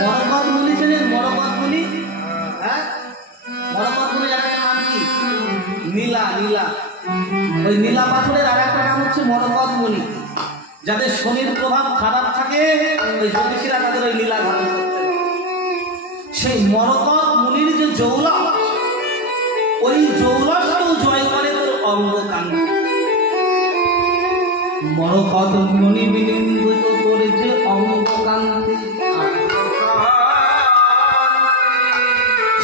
মরকতমণি ছিলেন মরকতমণি। হ্যাঁ, মরকতমণি জায়গাটার নাম কি? নীলা। নীলা, ওই নীলা পাথরের আর একটা নাম হচ্ছে মরকতমণি। যাদের শনির প্রভাব খারাপ থাকে ওই জ্যোতিষীরা তাদের ওই নীলা ধারণ করতে। সেই মরকতমণির যে জৌলস, ওই জৌলসকেও জয় করে তোর অঙ্গকান্তি। মরকতমণি বিনিন্দিত করে যে অঙ্গকান্তি,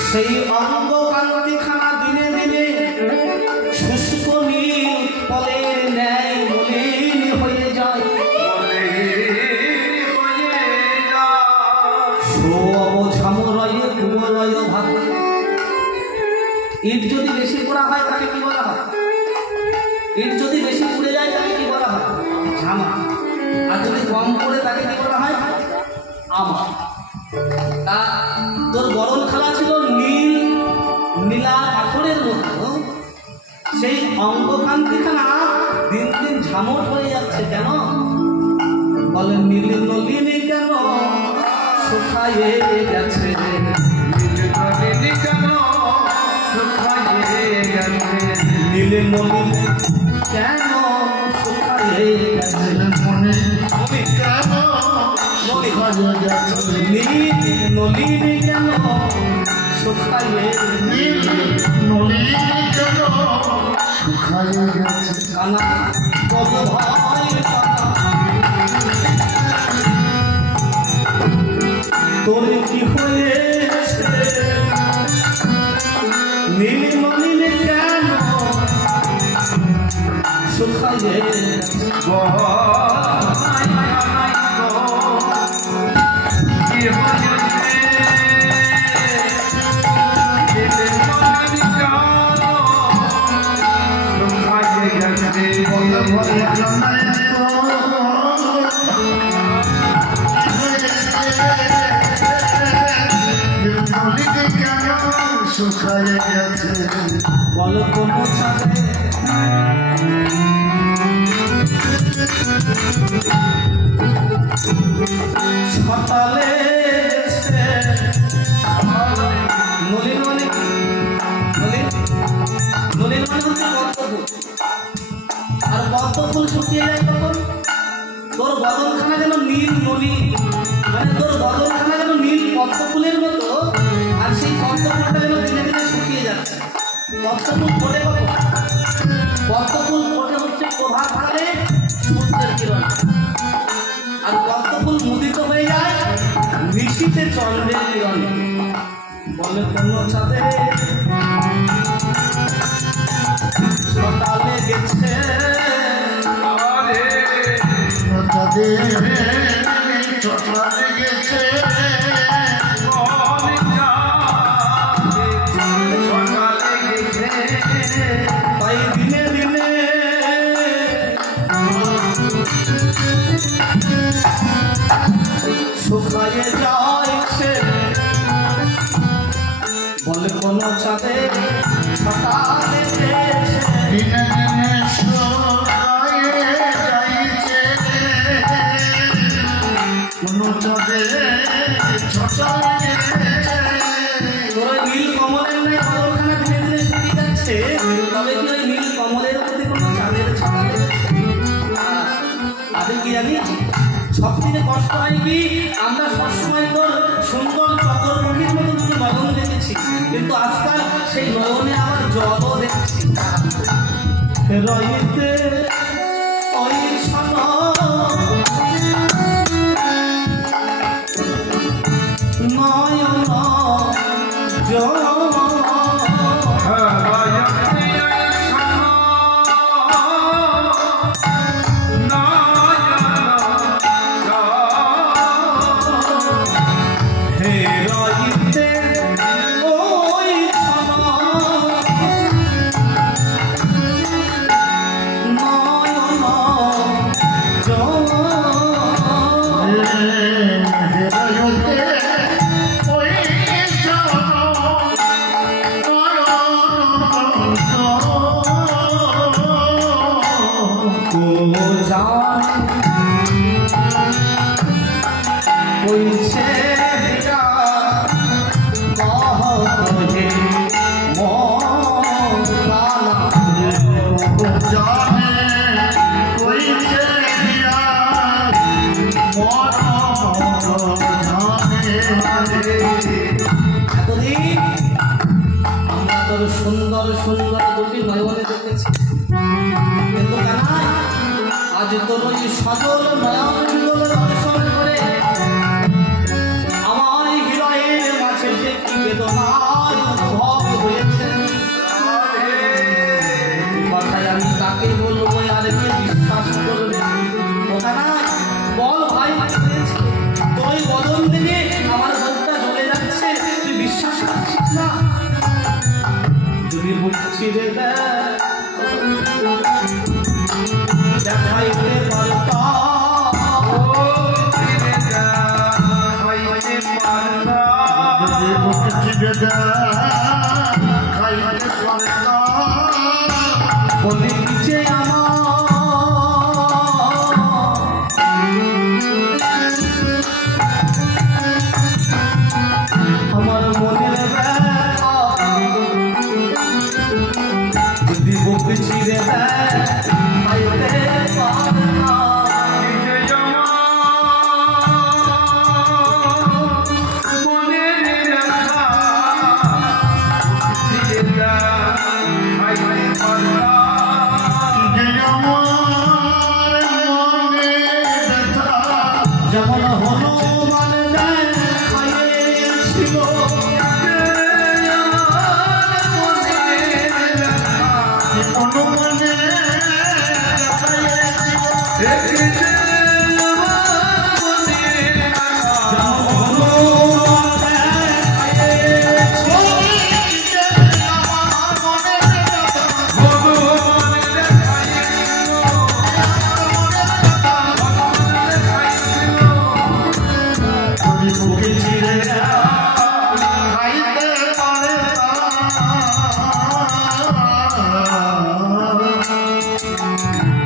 সেই অঙ্গকান্তি খানা দিনে দিনে শুষ্ক নীল ফলের ন্যায় মলিন হয়ে যায়। ঝামরয়ে কুমরয় ভাবে। ইট যদি বেশি পোড়া হয় তাকে কি বলা হয়? ইট যদি বেশি পুড়ে যায় তাকে কি বলা হয়? ঝামা। আর যদি কম পড়ে তাকে কি বলা হয়? আমা। তা তোর বরণ খালা ছিল নীল নীলা পাথরের মতো, সেই অঙ্গকান্তিখানা দিন দিন ঝামট হয়ে যাচ্ছে। কেন বলে? নীল নলিনী কেন শুকায়ে গেছে, নীল নলিনী কেন শুকায়ে গেছে, নীল নলিনী কেন শুকায়ে গেছে, মনে কেন শুকায়ে গেছে, নীল নলিনী কেন শুকায়ে, নীল নলিনী কেন শুকায়ে গেছে, কানা কত ভয় তোর কি হয়েছে, নীল নলিনী কেন শুকায়ে বলো কোন ছাদে সকালে নলিন নলিন নলিন নলিন মানে হচ্ছে পদ্মফুল। আর পদ্মফুল শুকিয়ে যায় তখন তোর বদনখানা যেন নীল নলি, মানে তোর বদনখানা যেন নীল পদ্মফুলের মতো। আর সেই পদ্মফুলটা যেন ধীরে ধীরে শুকিয়ে যাচ্ছে। পদ্মফুল ফোটে কখন? পদ্মফুল ফোটে হচ্ছে প্রভাত কালে সূর্যের কিরণ। আর পদ্মফুল মুদিত হয়ে যায় নিশীথে চন্দ্রের কিরণে। বলে কোন ছাদে সকালে গেছে, সকালে গেছে, তাই দিনে দিনে শুকায়ে যাইছে। বলে কোন ছাদে সকালে গেছে, দিনে দিনে শুকায়ে যাইছে, কোন ছাদে সকালে গেছে। তোর নীল কমলের নাই বদনখানা ধীরে ধীরে শুকিয়ে যাচ্ছে, তবে কি ওই নীল কমলের প্রতি কোনো চাঁদের ছটা লেগেছে? আমি কি জানি সবথেকে কষ্ট হয় কি, আমরা সবসময় তোর সুন্দর চক্রবর্তীর মতো দুটো নয়ন দেখেছি, কিন্তু আজকাল সেই নয়নে আবার জলও দেখছি। রইতে ওই নয়ন জল নয় ছিঁড়ে দেখাইতে পারতাম বলে যে আমার মনের ব্যথা যদি বুক ছিঁড়ে দেয় খাইতে যেমন হনুমান খাইয়েছিল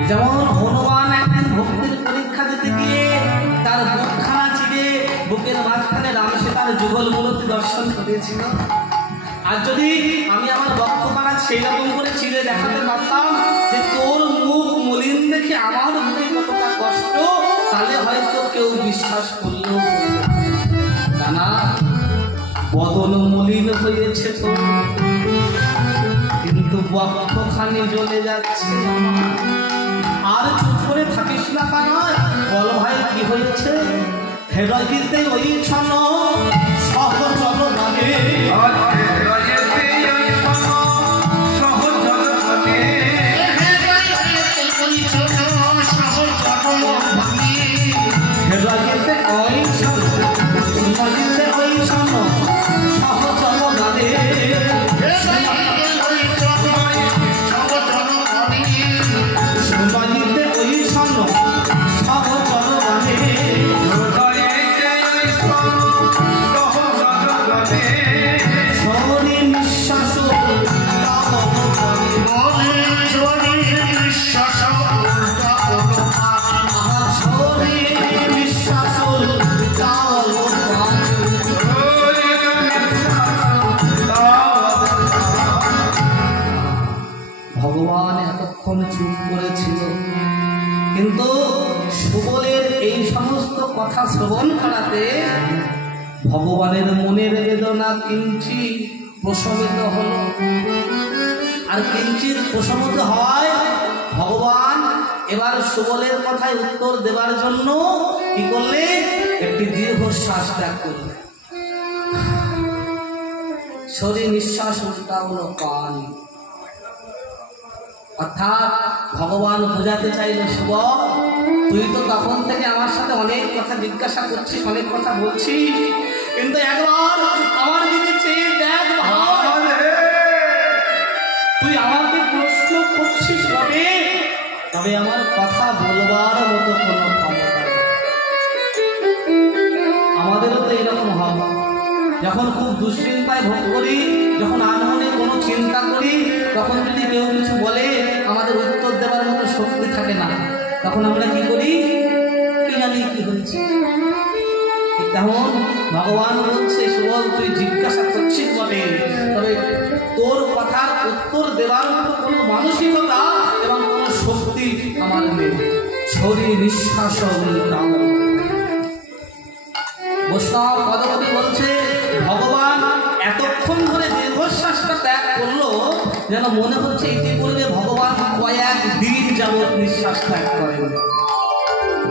যেমন হনুমান একদিন ভক্তির পরীক্ষা দিতে গিয়ে তার বুকখানা চিরে বুকের মাঝখানে রামসীতার যুগলমূলতি দর্শন করেছিল। আর যদি আমি আমার বক্ষখানা সেই রকম করে চিরে দেখাতে পারতাম যে তোর মুখ মলিন দেখে আমার বুকে কতটা কষ্ট, তাহলে হয়তো কেউ বিশ্বাস করলেও না বদন মলিন হয়েছে তো, কিন্তু বক্ষখানি জ্বলে যাচ্ছে আমার। আর চুপ করে থাকিস না কানায়, বল ভাই কি হয়েছে? হেরগিতে ওই ছন সহজ মানে হেরগিতে ওই ছন হেরগিতে ওই ছন সহজ মানে ভগবান এতক্ষণ চুপ করেছিল, কিন্তু সুবলের এই সমস্ত কথা শ্রবণ করাতে ভগবানের মনের বেদনা কিঞ্চিৎ প্রশমিত হলো। আর কিঞ্চিৎ প্রশমিত হয় ভগবান এবার সুবলের কথায় উত্তর দেবার জন্য কি করলে? একটি দীর্ঘশ্বাস ত্যাগ করলে। শরীর নিঃশ্বাস উল্টা হলো পান। অর্থাৎ ভগবান বোঝাতে চাইল, সুবল তুই তো তখন থেকে আমার সাথে অনেক কথা জিজ্ঞাসা করছিস, অনেক কথা বলছিস, কিন্তু একবার আমার দিকে চেয়ে দেখ ভাই, তুই আমাকে প্রশ্ন করছিস বটে, তবে আমার কথা বলবার মতো কোনো ক্ষমতা নেই। আমাদেরও তো এরকম হবে, যখন খুব দুশ্চিন্তায় ভোগ করি, যখন আনমনে কোনো চিন্তা করি, তখন যদি কেউ কিছু বলে আমাদের উত্তর দেওয়ার মতো শক্তি থাকে না, তখন আমরা কি করি? কি জানি কি হয়েছে। তেমন ভগবান বলছে, সুবল তুই জিজ্ঞাসা করছিস বটে, তবে তোর কথার উত্তর দেওয়ার মতো কোনো মানসিকতা এবং কোনো শক্তি আমার নেই। শরীর নিঃশ্বাস বৈষ্ণব পদকবি বলছে, ভগবান এতক্ষণ ধরে দীর্ঘশ্বাসটা ত্যাগ করলো যেন মনে হচ্ছে ইতিপূর্বে ভগবান কয়েক দিন যাবৎ নিঃশ্বাস ত্যাগ করেন।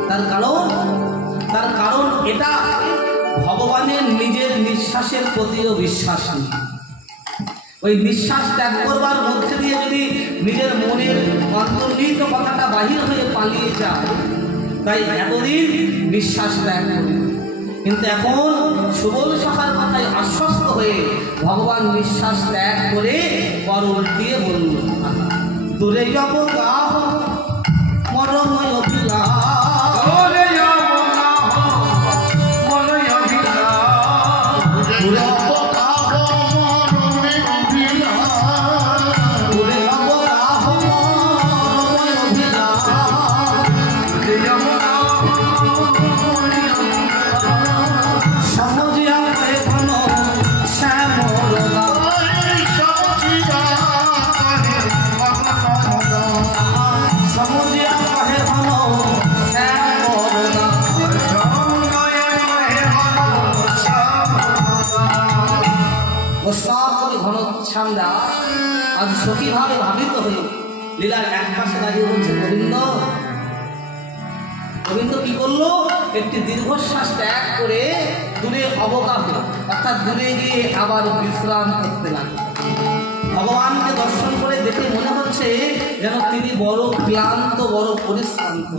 তার কারণ এটা, ভগবানের নিজের নিঃশ্বাসের প্রতিও বিশ্বাস নেই। ওই নিঃশ্বাস ত্যাগ করবার মধ্যে দিয়ে যদি নিজের মনের অন্তর্নিহিত কথাটা বাহির হয়ে পালিয়ে যায়, তাই এতদিন নিঃশ্বাস ত্যাগ করি। কিন্তু এখন সুবল সখার কথায় আশ্বস্ত হয়ে ভগবান নিঃশ্বাস ত্যাগ করে পর উল্টিয়ে বলল, দূরে যাব গাহ মরময় অভিলাষ, দূরে যাব গাহ মরময় অভিলাষ, দূরে যাব গাহ মরময় অভিলাষ, দূরে যাব গাহ মরময় অভিলাষ, দূরে যাব সমজিয়া কহে ঘন শ্যামরদা, সমজিয়া কহে ঘন শ্যামরদা, বৈষ্ণব কবি ঘনশ্যাম দাস আজ সখীভাবে ভাবিত হয়ে লীলার এক পাশে দাঁড়িয়ে বলছে, গোবিন্দ গোবিন্দ কি করলো? একটি দীর্ঘশ্বাস ত্যাগ করে দূরে অবগাহ অর্থাৎ দূরে গিয়ে আবার বিশ্রাম করতে লাগলো। ভগবানকে দর্শন করে দেখে মনে হচ্ছে যেন তিনি বড় ক্লান্ত, বড় পরিশ্রান্ত।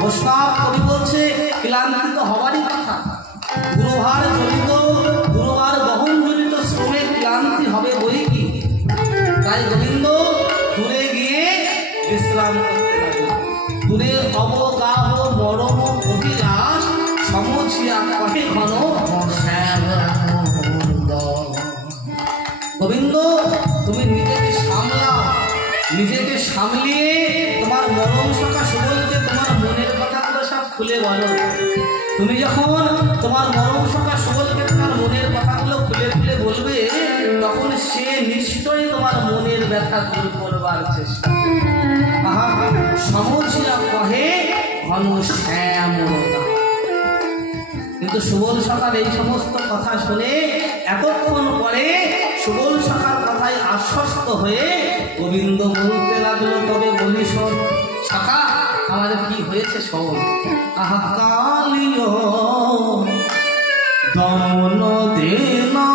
বৈষ্ণব কবি বলছে, ক্লান্তিত হওয়ারই কথা, গুরুভার জড়িত, গুরুভার বহন জড়িত শ্রমে ক্লান্তি হবে বই কি। তাই গোবিন্দ দূরে গিয়ে বিশ্রাম করতে লাগলো। দূরে অবগাহ মরম অভিলাষ, সমছিয়া কহে ঘন শ্যামরদা। গোবিন্দ তুমি নিজেকে সামলাও, নিজেকে সামলিয়ে তোমার মরম সখা সুবলকে তোমার মনের কথাগুলো সব খুলে বলো। তুমি যখন তোমার মরম সখা সুবলকে তোমার মনের কথাগুলো খুলে খুলে বলবে, তখন সে নিশ্চয়ই তোমার মনের ব্যথা দূর করবার চেষ্টা। আহা, সমছিয়া কহে ঘন শ্যামরদা। কিন্তু সুবল সখার এই সমস্ত কথা শুনে এতক্ষণ পরে সুবল সখার কথায় আশ্বস্ত হয়ে গোবিন্দ বলতে লাগলো, তবে বলি শোন সখা, আমাদের কি হয়েছে শোন। আহা কালিয় দমন দেন মা,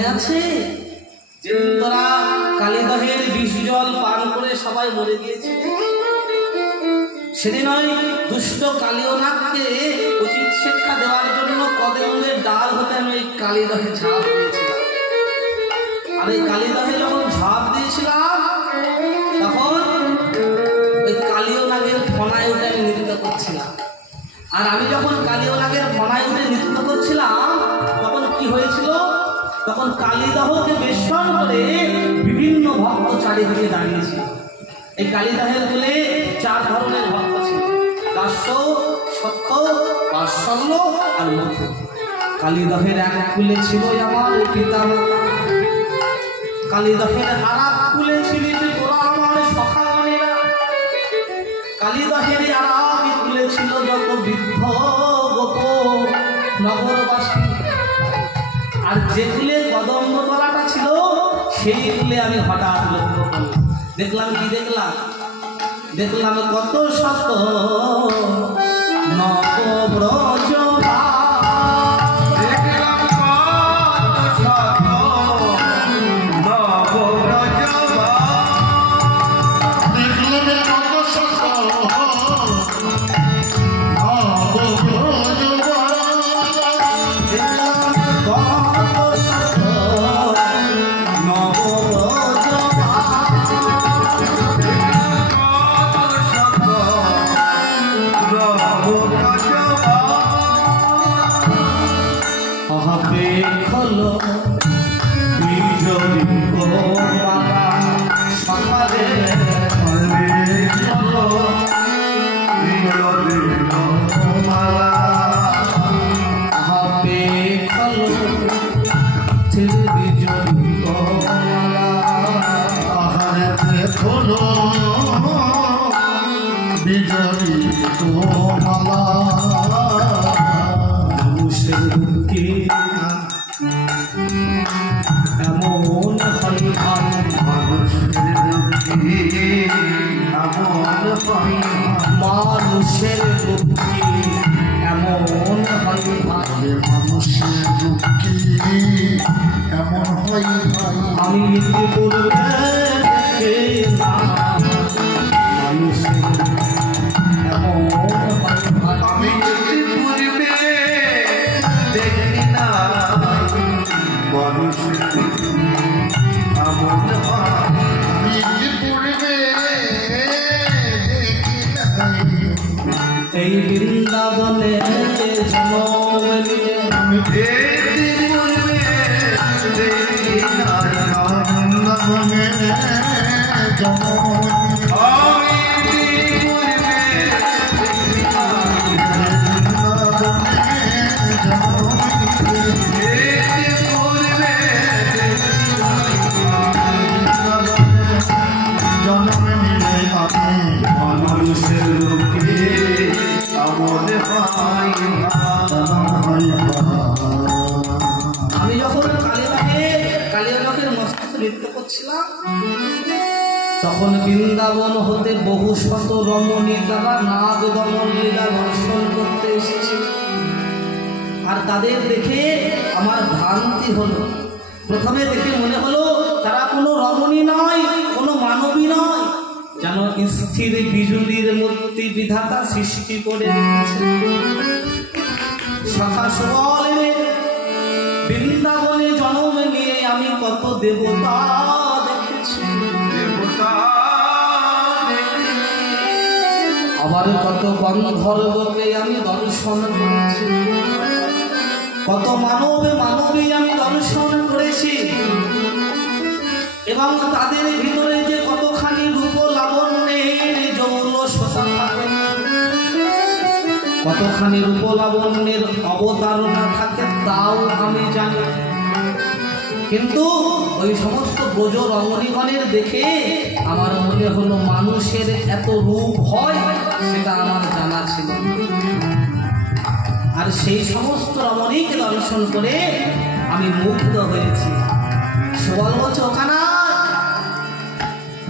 মনে আছে যেদিন তোরা কালীদহের বিষ জল পান করে সবাই মরে গিয়েছে? সেদিন ওই দুষ্ট কালীনাগকে উচিত শিক্ষা দেওয়ার জন্য কদমের ডাল হতে আমি ওই কালীদহে ঝাঁপ দিয়েছিলাম। আর এই কালীদহে যখন ঝাঁপ দিয়েছিলাম তখন ওই কালীনাগের ফনায় উঠে আমি নৃত্য করছিলাম। আর আমি যখন কালীনাগের ফনায় উঠে নৃত্য করছিলাম তখন কি হয়েছিল? তখন কালীদহকে বেষ্টন করে বিভিন্ন ভক্ত চারিদিকে দাঁড়িয়েছিল। এই কালীদহের বলে 4 ধরনের ভক্ত ছিল: দাস্য, সত্য, বাৎসল্য আর মধু। কালীদহের এক কুলে ছিল আমার পিতা মাতা, কালীদহের আর এক কুলে ছিল তোরা আমার সখাগণেরা, কালীদহের আর এক কুলে ছিল যত বৃদ্ধ গোপ নগরবাসী। আর যে কুলে কদম্ব তলাটা ছিল সেই কুলে আমি হঠাৎ লক্ষ্য করলাম। দেখলাম কি দেখলাম? দেখলাম কত শত নবব্রজ মানুষের দুঃখী এমন হয়, মানুষের দুঃখী এমন হয়। আমি ইতিপূর্বে দেখলাম মানুষের এমন হয়, আমি ইতিপূর্বে দেখি না মানুষের এমন হয়। আমি ইতিপূর্বে এই বৃন্দাবনে জন্ম নিয়ে আমি বৃন্দাবনে আমি যখন কালীনাগের মস্তকে নৃত্য করছিলাম তখন বৃন্দাবন হতে বহু শত রমণী তারা নাগ দমন লীলা দর্শন করতে এসেছিল। আর তাদের দেখে আমার ভ্রান্তি হলো। প্রথমে দেখে মনে হলো তারা কোনো রমণী নয়, কোনো মানবী নয়, যেন স্থির বিজুলির মূর্তি বিধাতা সৃষ্টি করে রেখেছে। সখা সুবলে বৃন্দাবনে জন্ম নিয়ে আমি কত দেবতা দেখেছি, আবার কত গন্ধর্বকে আমি দর্শন করেছি, কত মানবী আমি দর্শন করেছি। এবং তাদের ভিতরে যে কতখানি রূপ লাবণ্যের যৌন শোষা থাকে, কতখানি রূপ লাবণ্যের অবতারণা থাকে তাও আমি জানি। কিন্তু ওই সমস্ত ব্রজ রমণীগণের দেখে আমার মনে হলো মানুষের এত রূপ হয় সেটা আমার জানা ছিল। আর সেই সমস্ত রমণীকে দর্শন করে আমি মুগ্ধ হয়েছি। সুবল বলছে, ওখানা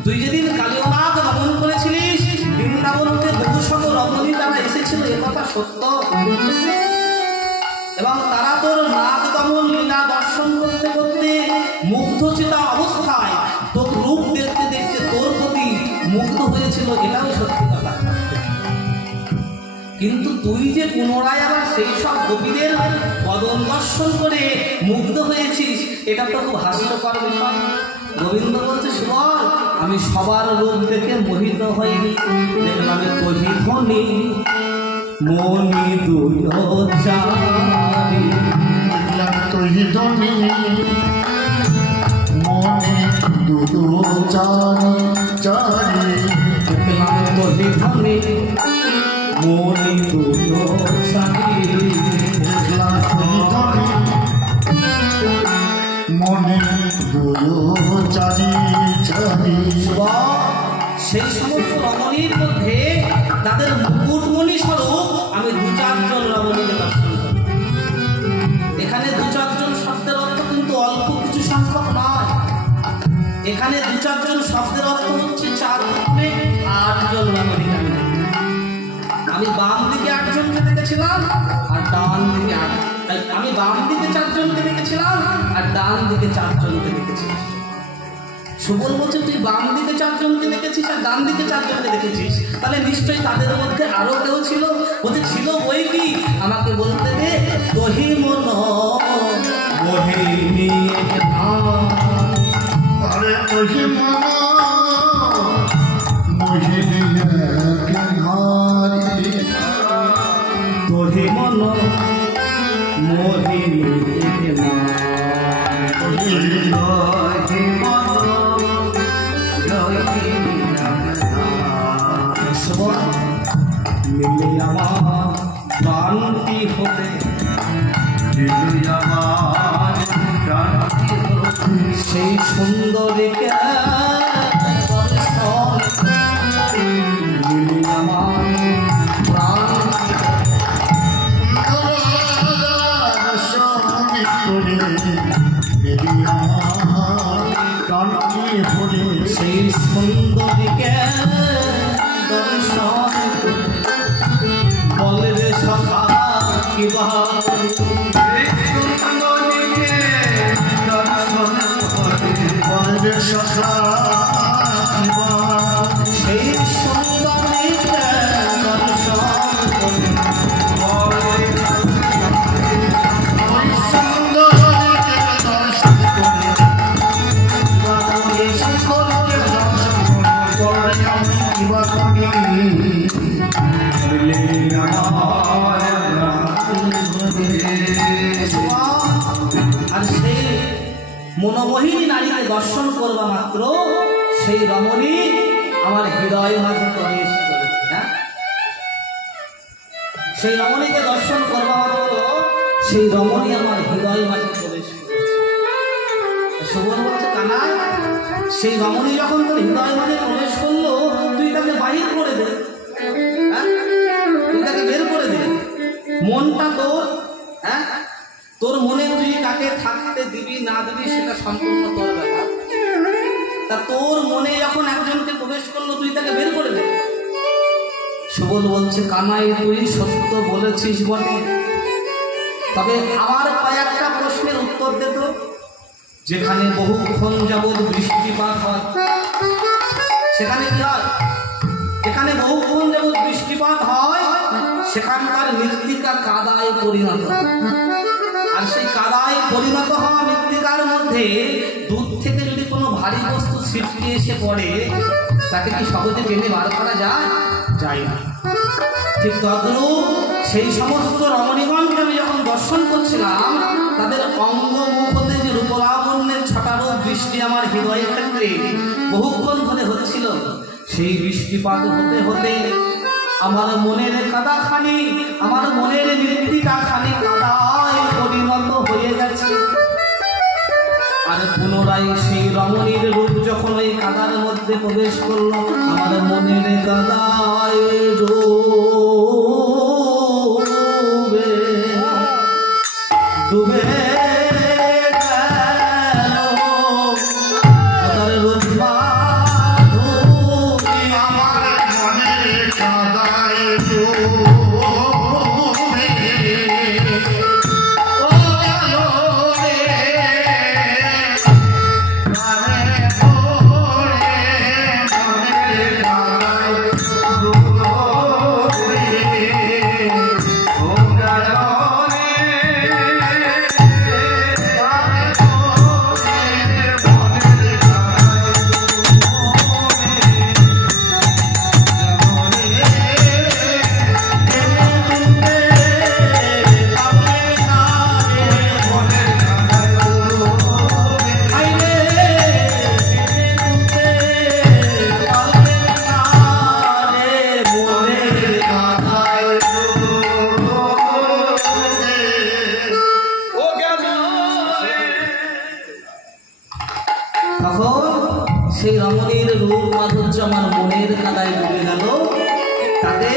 তুই যেদিন কালীনাগ দমন করেছিলিস বৃন্দাবন হতে বহু শত রমণী তারা এসেছিল, এ কথা সত্য। এবং তারা তোর নাগ দমন লীলা দর্শন করতে করতে মুগ্ধচিতা অবস্থায় তোর রূপ দেখতে দেখতে তোর প্রতি মুগ্ধ হয়েছিল, এটাও সত্যি কথা। কিন্তু তুই যে পুনরায় আবার সেই সব গোপীদের বদন দর্শন করে মুগ্ধ হয়েছিস, এটা তো খুব হাস্যকর বিষয়। গোবিন্দ বলছে, সুবল, আমি সবার রূপ দেখে মোহিত হইনি, দেখলাম কহি ধনি মনি দুচারি, কহি ধনি মনি দুচারি, দেখলাম কহি ধনি মনি দুচারি, দেখলাম কহি ধনি মনি দুচারি চারি। সেই সমস্ত রমণীর মধ্যে তাদের মুকুটমণি স্বরূপ আমি 2-4 জন রমণীকে দর্শন করি। এখানে 2-4 জন শব্দের অর্থ কিন্তু অল্প কিছু সংখ্যক নয়। এখানে 2-4 জন শব্দের অর্থ হচ্ছে 4 গুণে 8 জন রমণীকে আমি দেখি। আমি বাম দিকে 8 জনকে দেখেছিলাম আর ডান দিকে 8, আমি বাম দিকে 4 জনকে দেখেছিলাম আর ডান দিকে 4 জনকে দেখেছিলাম। সুবল বলছে, তুই বাম দিকে 4 জনকে দেখেছিস আর ডান দিকে 4 জনকে দেখেছিস, তাহলে নিশ্চয়ই তাদের মধ্যে আরো কেউ ছিল। বলছে, ছিল বই কি, আমাকে বলতে দে। দহি মন মোহিনী আরে কহি মন মোহিনী নারী, দহি মন মোহিনী মিলে আমার প্রাণটি হতে, সেই সুন্দরীকে মিলে আমার প্রাণটি সেই সুন্দরীকে দর্শন বলে রে সখা কিবা, সেই সুন্দরীকে আর সেই মনোমোহিনী নারীকে দর্শন করবা মাত্র সেই রমণী আমার হৃদয় মাঝে প্রবেশ করেছে। হ্যাঁ, সেই রমণীকে দর্শন করবা মাত্র সেই রমণী আমার হৃদয় মাঝে প্রবেশ করেছে। সুবল বলছে, কানাই, সেই রমণী যখন তোর হৃদয় মাঝে প্রবেশ করলো, তুই তাকে বাহির করে দে, তুই তাকে বের করে দে। মনটা তোর, হ্যাঁ, তোর মনে তুই কাকে থাকতে দিবি না দিবি সেটা সম্পূর্ণ তোর ব্যাপার। তা তোর মনে যখন একজনকে প্রবেশ করলো, তুই তাকে বের করে দে। সুবল বলছে, কানাই, তুই সত্য বলেছিস বটে, তবে আমার কয়েকটা প্রশ্নের উত্তর দে তো। যেখানে বহুক্ষণ যাবৎ বৃষ্টিপাত হয়, সেখানে কি হয়? যেখানে বহুক্ষণ যাবৎ বৃষ্টিপাত হয়, সেখানকার মৃত্তিকা কাদায় পরিণত, আর সেই কাদায় পরিণত হওয়া মৃত্তিকার মধ্যে দূর থেকে যদি কোনো ভারী বস্তু ছিটকে এসে পড়ে, তাকে কি সহজে টেনে বার করা যায়? যায় না। ঠিক তদ্রূপ সেই সমস্ত রমণীগণকে আমি যখন দর্শন করছিলাম, তাদের অঙ্গ মুখ হতে যে রূপলাবণ্যের ছটারূপ বৃষ্টি আমার হৃদয়ের ক্ষেত্রে বহুক্ষণ ধরে হচ্ছিল, সেই বৃষ্টিপাত হতে হতে আমার মনের কাদাখানি, আমার মনের মৃত্তিকাখানি কাদায় পরিণত হয়ে গেছে। আর পুনরায় সেই রমণীর রূপ যখন ওই কাদার মধ্যে প্রবেশ করলো, আমার মনের কাদায় ডুবে ডুবে মনের কাদায় ডুবে গেল, তাকে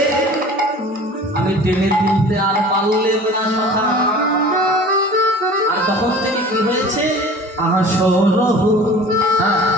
আমি টেনে তুলতে আর পারলেন না সখা। আর তখন থেকে কি হয়েছে, আসর হ্যাঁ